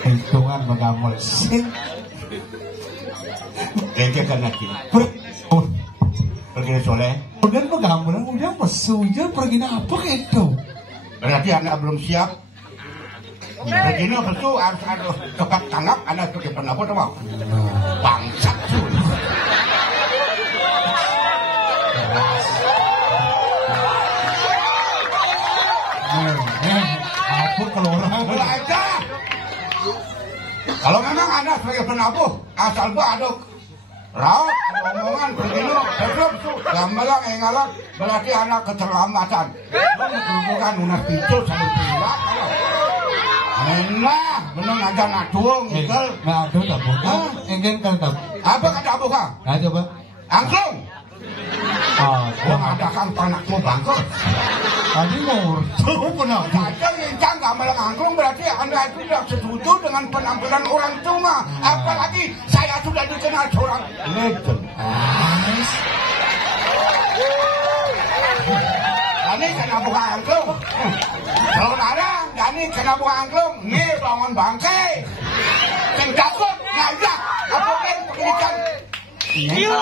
Hitungan mengamul sing. Kayaknya kan lagi. Pergi soleh. Udah mengamul, udah pesuja pergi apa itu? Berarti anak belum siap. Begini betul harus ada cepat tanggap anak itu depan apa tuh bangsat tuh. Aku keluar aja. Kalau memang anda sebagai penabuh asal ada raut ada omongan begini betul gambalang engalang berarti anak keterlambatan. Bukan unas pintu sambil pilak. Enak, bener aja natuang, gitu. Nah, ada tak buka? Ingin kan tak? Apa kata buka? Nah, coba. Angklung. Oh, Yang ada kang panakmu bangkrut. tadi mau Benar. Kadang yang nggak malah angklung berarti anda itu tidak setuju dengan penampilan orang tua. Apalagi saya sudah dikenal seorang legend. Ini kena buka angklung. Kalau ada, ini kena buka angklung. Nih bangun bangke. Yang takut ngajak. Apa kan pendidikan? Iya.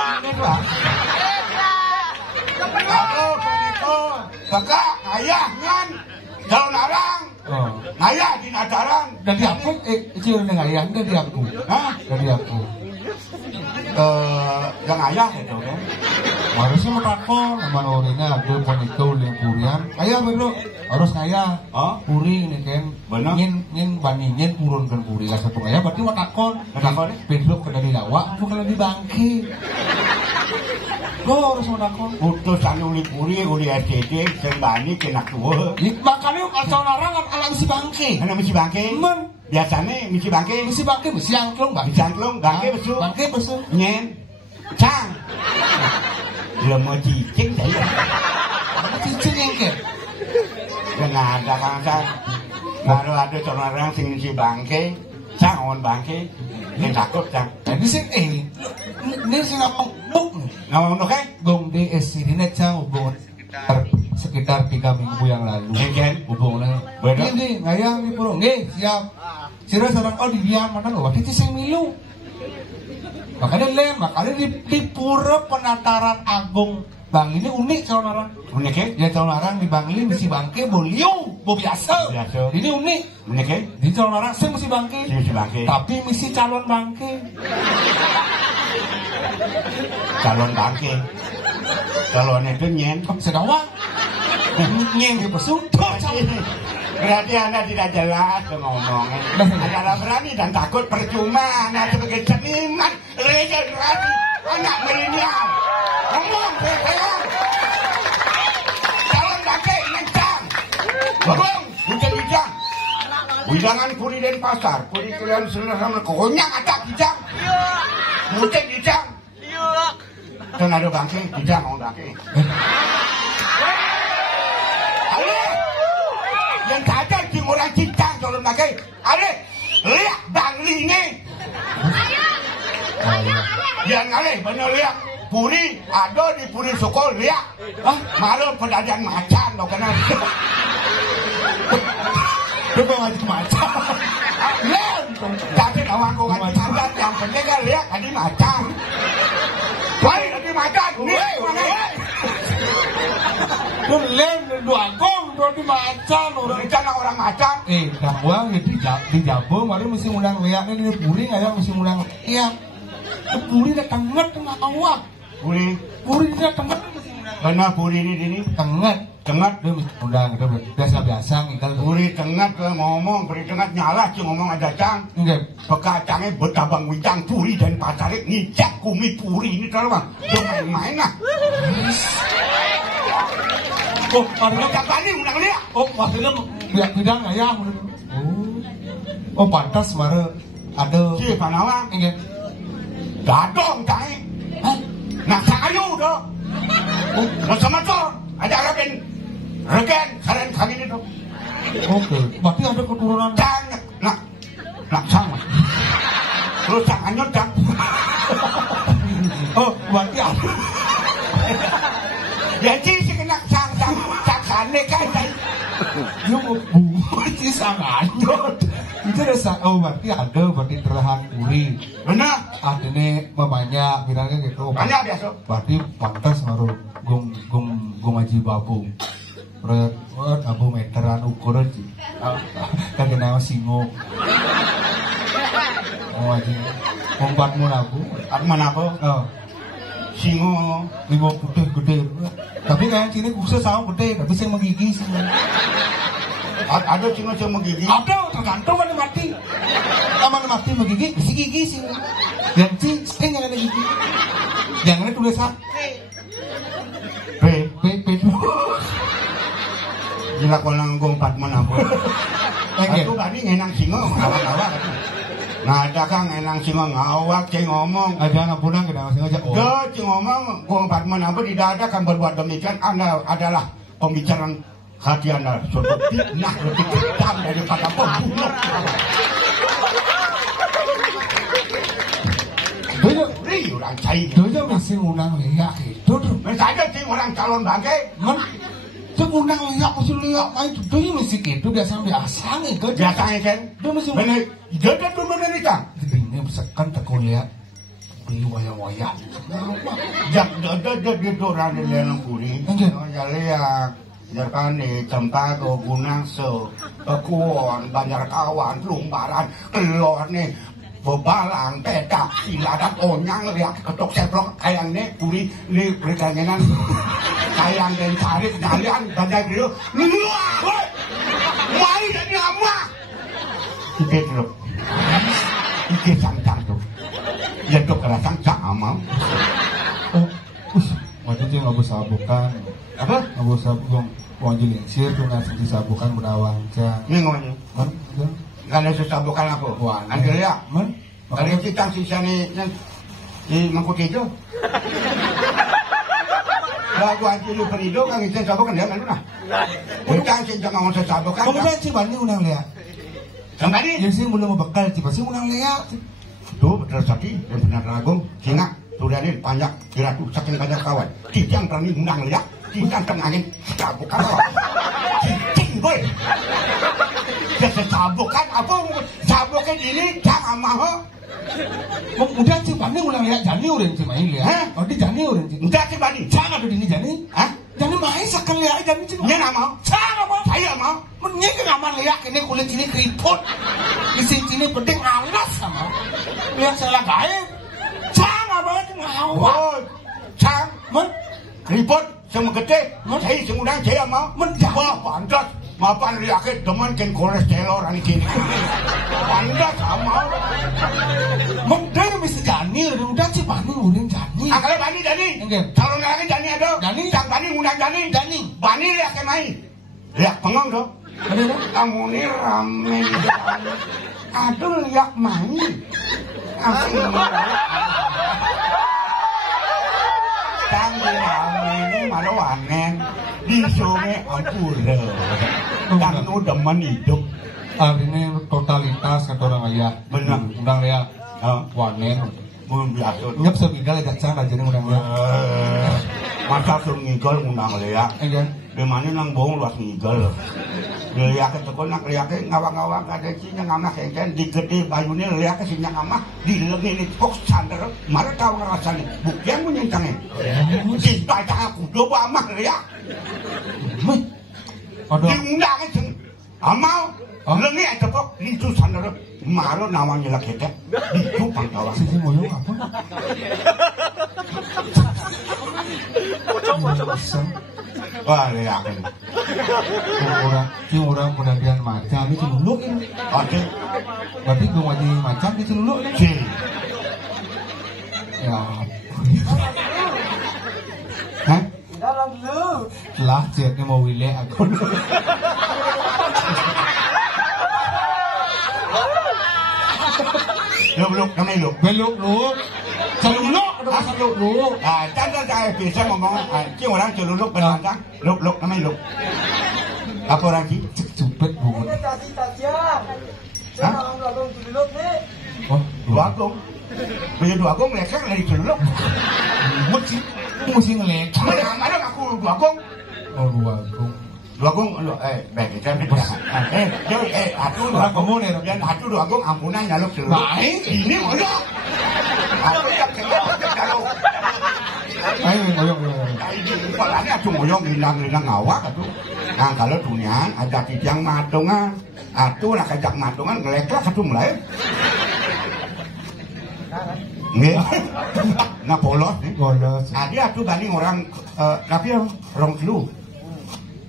Aduh, begitu. Baka, ayah kan. Kalau narang. Ayah di nadaran. Dari aku, itu yang ayah, dari aku. Hah? Dari aku. Yang ayah itu kan. Harusnya menakon sama orangnya ada ponito lempurian. Ayah bro, harus ayah. Puri ini kan. Benar. Ngin bandingin turunkan puri lah satu ayah. Berarti menakon. Menakon? Besok ke dari lawak, bukan di bangke. Lo harus menakon. Putusan uli puri, uli SCD, sembani kena tua. Makanya asal larangan alam si bangke. Mana misi bangke? Men. Biasanya misi bangke. Misi bangke, misi angklung bangke. Misi angklung, bangke besu. Bangke besu. Nyen. Cang. Belum mau cicing saya. Cicing yang ke? Nggak ada bangsa. Baru ada orang sing misi bangke. Cang, on bangke. Yang takut, Cang. Ini sih, ini sih ngomong nuk. Ngomong nuk, Gong DS ini Cang hubungan sekitar 3 minggu yang lalu. Hubungannya. Ini ngayang nih bro. Nggih, siap. Sira sarang di dia mana lo? Waktu itu saya milu. Makanya di Pura Penataran Agung Bang ini unik calon orang. Unik ya? Ya calon orang di Bang ini mesti bangke boliu, bo biasa. Ini unik. Unik ya? Di calon orang saya mesti bangke. Mesti bangke. Tapi mesti calon bangke. Calon bangke. Calon itu nyen. Sedawa. Nyen di pesung. Berarti anda tidak jelas ngomongnya. Adalah berani dan takut percuma. Anda sebagai seniman regenerasi anak milenial. Ngomong saya. Calon bangke ngencang. Ngomong hujan-hujan. Widangan puri dari pasar. Puri kalian selesai konyang atak hijang. Hujan-hijang. Dan ada bangke hijang mau bangke. Yang ada di orang cincang calon bangke. Ada lihat bangli ini. Yang ada benar lihat. Puri ada di Puri Soko lihat. Malu pedagang macan lo kenal. Lu mau ngajak macan? Lihat. Tapi awak kau ngajak macan yang penting kan lihat tadi macan. Woi tadi macan. Nih mana? Lu lem dua kong di macan orang. Rencana orang macan. Dakwah di Jabo mari mesti undang lihat ini Puri ngayang mesti undang lihat. Puri dah tengah awak. Puri dah tengah. Benar Puri ini tengah. Dia mesti undang biasa ngikal. Puri tengah ke ngomong, Puri tengah nyala sih ngomong aja Cang. Enggak. Pekacangnya betabang wijang Puri dan pacarik ngijak kumi Puri ini kalau bang. Jangan main lah. Oh, artinya kapan nih undang dia? Oh, maksudnya bidang ayam. Oh, pantas mare ada. Si Panawang. Enggak. Dadong cai. Nah kayu dong. Sama tuh ada regen kalian kami itu. Oke, berarti ada keturunan. Jangan, nak sama. Terus jangannya jang. Oh, berarti ada. Jadi sih kena sang Yung berarti sangat itu ada berarti terlahan kuri. Benar. Ada nih banyak bilangnya gitu. Banyak biasa. Berarti pantas ngaruh gum aji babu. Proyek abu meteran ukuran sih. Kan nama singo. Oh aji. Kompatmu abu. Aku mana apa? Oh. Singo. Lima gede. Tapi kayak sini khusus sama gede, tapi saya menggigis. Ada singo yang menggigit. Ada, tergantung mana mati. Mana mati menggigit, bisa gigis sih. Yang sih, jangan ada gigi. Jangan tulis A. P. Gila kalau nanggung 4 mana apa. Aku tadi ngenang singo, awak-awak. Nah, ada kang enang singo ngawak, cing ngomong. Ada ngapunang ke dalam singo aja. Oh, cing ngomong, gua 4 mana apa tidak ada kan berbuat demikian. Anda adalah pembicaraan hati Anda suatu fitnah lebih kejam daripada pembunuh. Beri orang cair. Dia masih undang liak itu tuh. Misalnya cing orang calon bangkai. Undang liak masih liak main itu. Dia masih gitu biasa nih kan. Biasa kan. Dia masih. Bener. Dia dulu nih kan. Ini misalkan tak kuliah. Beli waya-waya. Jak dia orang di dalam kuri. Ya liak. Jarkan nih tempat gunang so. Kekuan banyak kawan lumbaran kelor nih. Bebalang, pedak, siladan, onyang, lihat ketok seblok, kayak nih, kuri, nih, pergangan, kayak dan tarik, kalian, banyak gitu, luar, mari dari lama, itu tuh, itu santan tuh, itu kerasang sama, waktu itu nggak bisa sabukan, apa? Nggak bisa sabukang, wajib lingsir tuh nasi disabukan berdawang, cang, ini ngomongnya, nggak ada sesabukan aku. Wah, Anda lihat, kalau kita sisa nih di mangkuk itu. Lagu anti lu perido kan itu sabukan dia kan lah. Kita sih jangan mau sesabukan. kamu kan sih balik undang lihat. Kembali. Yang sih belum bekal sih pasti undang lihat. Tuh terus tadi yang benar lagu singa sudah ini banyak kiratu saking banyak kawan. Tidak berani undang lihat. Tidak tenangin sabukan. Cicing boy. Sabukan apa? Sabukan ini jangan mau. Udah sih bani ulang lihat jani orang sih main lihat. Oh dia jani orang sih. Udah sih bani. Jangan ada ini jani. Hah? Jani main sekali lihat jani sih. Dia nggak mau. Jangan mau. Saya mau. Menyek ngaman lihat ini kulit ini keriput. Di sini penting alas sama. Lihat saya gaib. Jangan mau ngawak. Oh, cang. Men Keriput sama gede. Saya semudang saya mau. menjawab. Wah, pantas. Mapan liake demen ken kolesterol ani kini. Pantas sama. Mending bisa jani, udah sih bani udah jani. Akale bani jani. Calon lagi jani ada. Jani. Cang bani ngundang jani. Jani. Bani liake main. Liak pengong do. Kamu ini rame. Aduh liak main. Asing. Cang rame ini malu wanen. Di sungai Ampura. Yang nu demen hidup. Hari ini totalitas kata orang ayah. Benar. Undang lihat. Wanen. Mun biasa. Nyep sebigal gak cara jadi undang lihat. Masa suruh ngigol ngundang lihat. Enggak. Di mana nang bohong luas ngigol. Lihat ke toko nak lihat ke ngawang-ngawang ada cinya ngamah kengken di gede bayune lihat ke sinya ngamah di lengan ini kok sandar. Mara tahu ngerasanya. Bukan punya cangnya. Cinta cang aku coba amah lihat. Diundang aja. Amal. Lengi aja kok itu sandar. Maro nawangnya lagi deh. Itu pangkawan. Sisi moyong apa? Wah, lihat ini. Orang pendampingan macam itu celuluk ini. Oke. Berarti gue wajib macam itu celuluk ini. Si. Ya. Hah? Dalam lu. Lah ceknya mau wilayah aku. Luk, namanya luk. Beluk lu. Celuluk, ada celuluk lu. Ah, tanda saya bisa ngomong, orang celuluk benar luk, namanya luk. Apa orang sih? Cepet bu. Ini tadi-tadian. Hah? Orang belakang celuluk nih. Oh, Dua gong. Punya dua gong lekang dari celuluk. mesti ngeliat. Mana aku dua gong? Oh, dua gong. Duagung baik kan atuh Orang komun ya. dan atuh Duagung ampunan nyaluk dulu. Baik. Ini ngoyong. Atuh jak kalau. Ayo ngoyong. Palanya atuh ngoyong lindang ngawak atuh. Nah kalau dunia ada kijang matungan, atuh lah kajak matungan ngeleklak atuh mulai. Nggih. Nah polos nih. Polos. Tadi atuh banding orang tapi orang flu.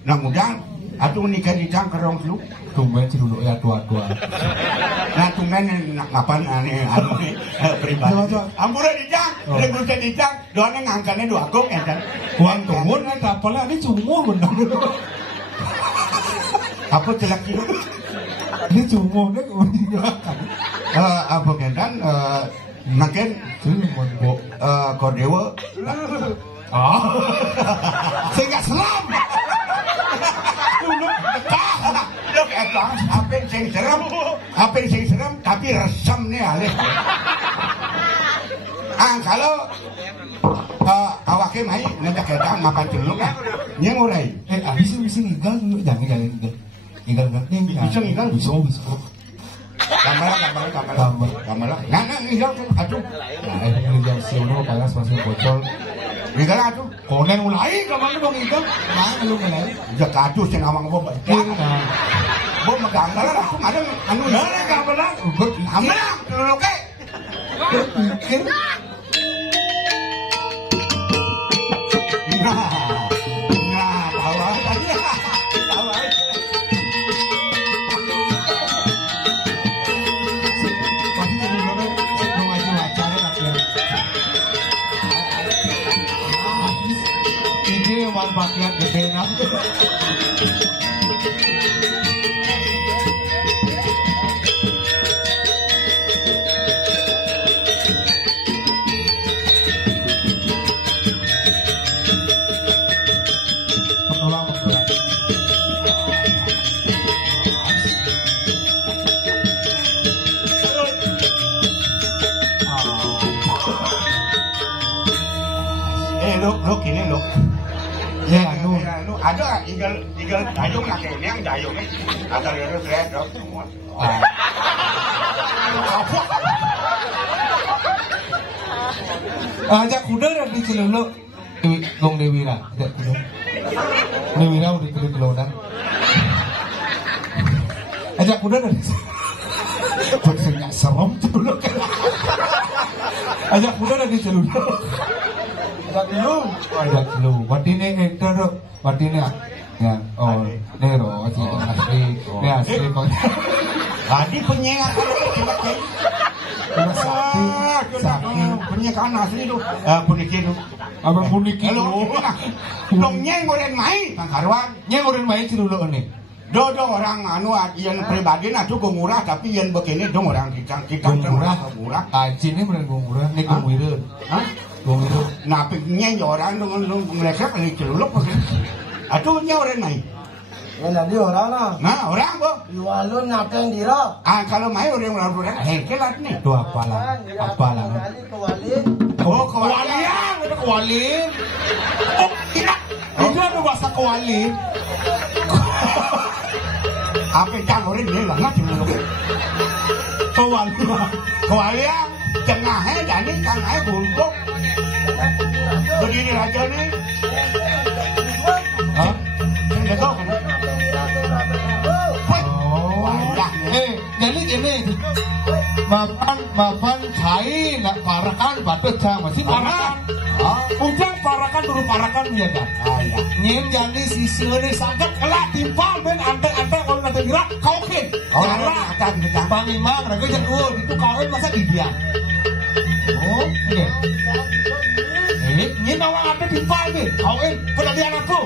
Nah mudah atuh nikah di cang ke orang flu. Tumben sih dulu ya tua-tua. Nah tumben ngapan aneh anu pribadi. Ampura di cang, rekrutnya di cang, doanya ngangkannya Duagung ya kan. Kuan tumun kan kapalnya ini cumur bener. Apa celak itu? Ini cumurnya kan. Apa kan makin Cumur bo. Kordewa. Ah. Saya nggak selam. Look at that, apa yang saya serem, tapi resam nih alih. Kalau awaknya mai nanti kita makan celuk lah, nyemurai. Bisa ngigal dulu, jangan ngigal. Ngigal berarti Bisa ngigal? Bisa. Gambar. Nah, ngigal kan, aduh. Nah, ngigal si Uno panas masih bocor. Ngigal aduh. Konen mulai, kapan lu ngigal? Nah, lu mulai. Jak aduh sing awang boba. Bo maganggal lah, aku ada anu na gambar lah. Amang, luluke. Pikir. Nah, tawa tadi. Tawa. Pasti sebelumnya maju acara lagi. Ini manfaatnya gede nak. Look ini look. Ya, anu. Ada igal dayung lah kayaknya yang dayung nih. Ada yang red dog semua. Ajak kuda dan di Cilulu. Gong Dewira. Dewira udah di Celudan. Ajak kuda dan di Cilulu. Serem Cilulu. Ajak kuda dan di Cilulu. Ajak dulu. Wadine hektar. Wadine ya. Oh, nero asli. Ini asli kok. Tadi penyengat sakti. Penyekaan asli itu. Puniki itu. Abang puniki itu. Dong nyeng ngoren main, Kang Karwan. Nyeng udah main Cilulu ini. Do orang anu yang pribadi nah tuh murah tapi yang begini dong orang kita murah. Aji ini bener murah. Ini Gongwirun. Hah? Gongwirun. Nah, pikirnya orang dong mereka kali celuluk begini. Atuh nya orang main. Ya nanti orang lah. Nah, orang bo. Iwalun naken dira. Kalau main orang hekelat nih. Itu apalah. Kewalin. Oh, Kewalian, itu kewalin. Oh, tidak. Itu ada bahasa kewalin. Apa yang orang ini banget celuluk. Kewalian tengahnya jadi tengahnya buntuk. Begini aja nih. Hah? Enggak tahu kan? Jadi gini. Mapan cai nak parakan batu cang masih parakan. Ujang parakan dulu parakan dia kan. Ngin jadi sisi ini sangat kelak timpal ben antek kalau nanti gerak kaukin. Orang akan kita Panglima mereka jangan itu kaukin masa didiam. Oh, oke. Ini orang ada timpal nih. Kaukin penadian aku.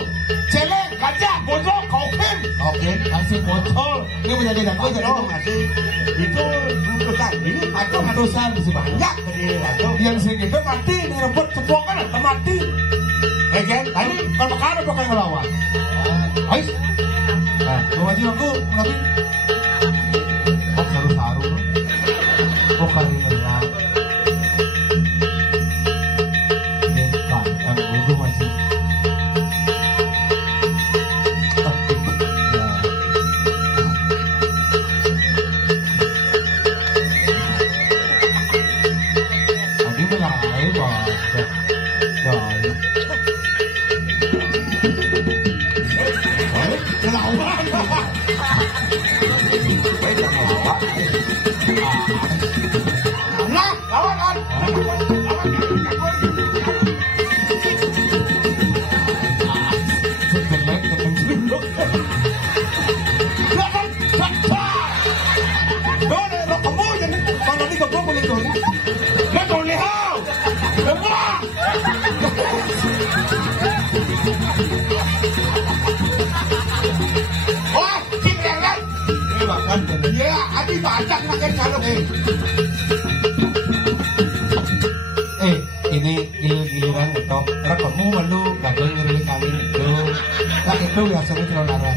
Celeng, gajah, bojol, kaukin. Oke, Kasih bocol. Ini menjadi aku jadi masih itu ratusan. Ini ratusan sih banyak dari itu. yang segitu mati rebut cepokan atau mati Kan tadi kalau kan apa kayak ngelawan ais nah wajib aku nanti kok saru-saru kok kali ngelang kan gue masih Rekemu melu gagal ngeri kali itu. Lah itu biasanya kalau nara.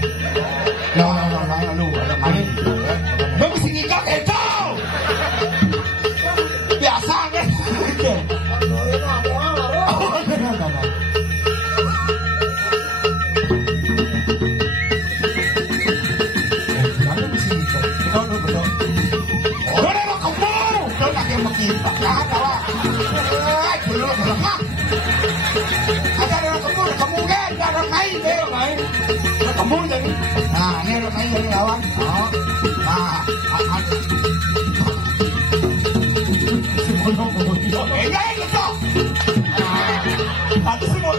Lu ada main. Lu mesti ngikak itu. Biasa kan. Nah, ini ada main dari lawan. Oh. Nah, enggak itu. Aku sih mau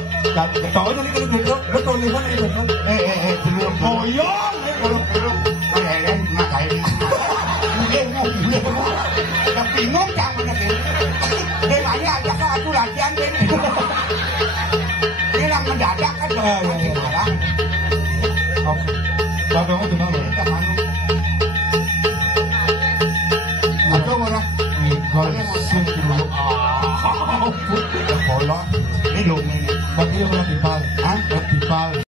tahu jadi kalau betul nih kan itu. Belum. Boyong. Belum. Kayak makain. Udah bingung kan bener. Dia nanya aja ke aku latihan ini. Dia yang mendadak kan. Marah. Oke. Babang itu mana? Aku mana? Gol sing dulu. Bola. Ini dong ini. Bagi yang lebih pal. Hah? Lebih pal.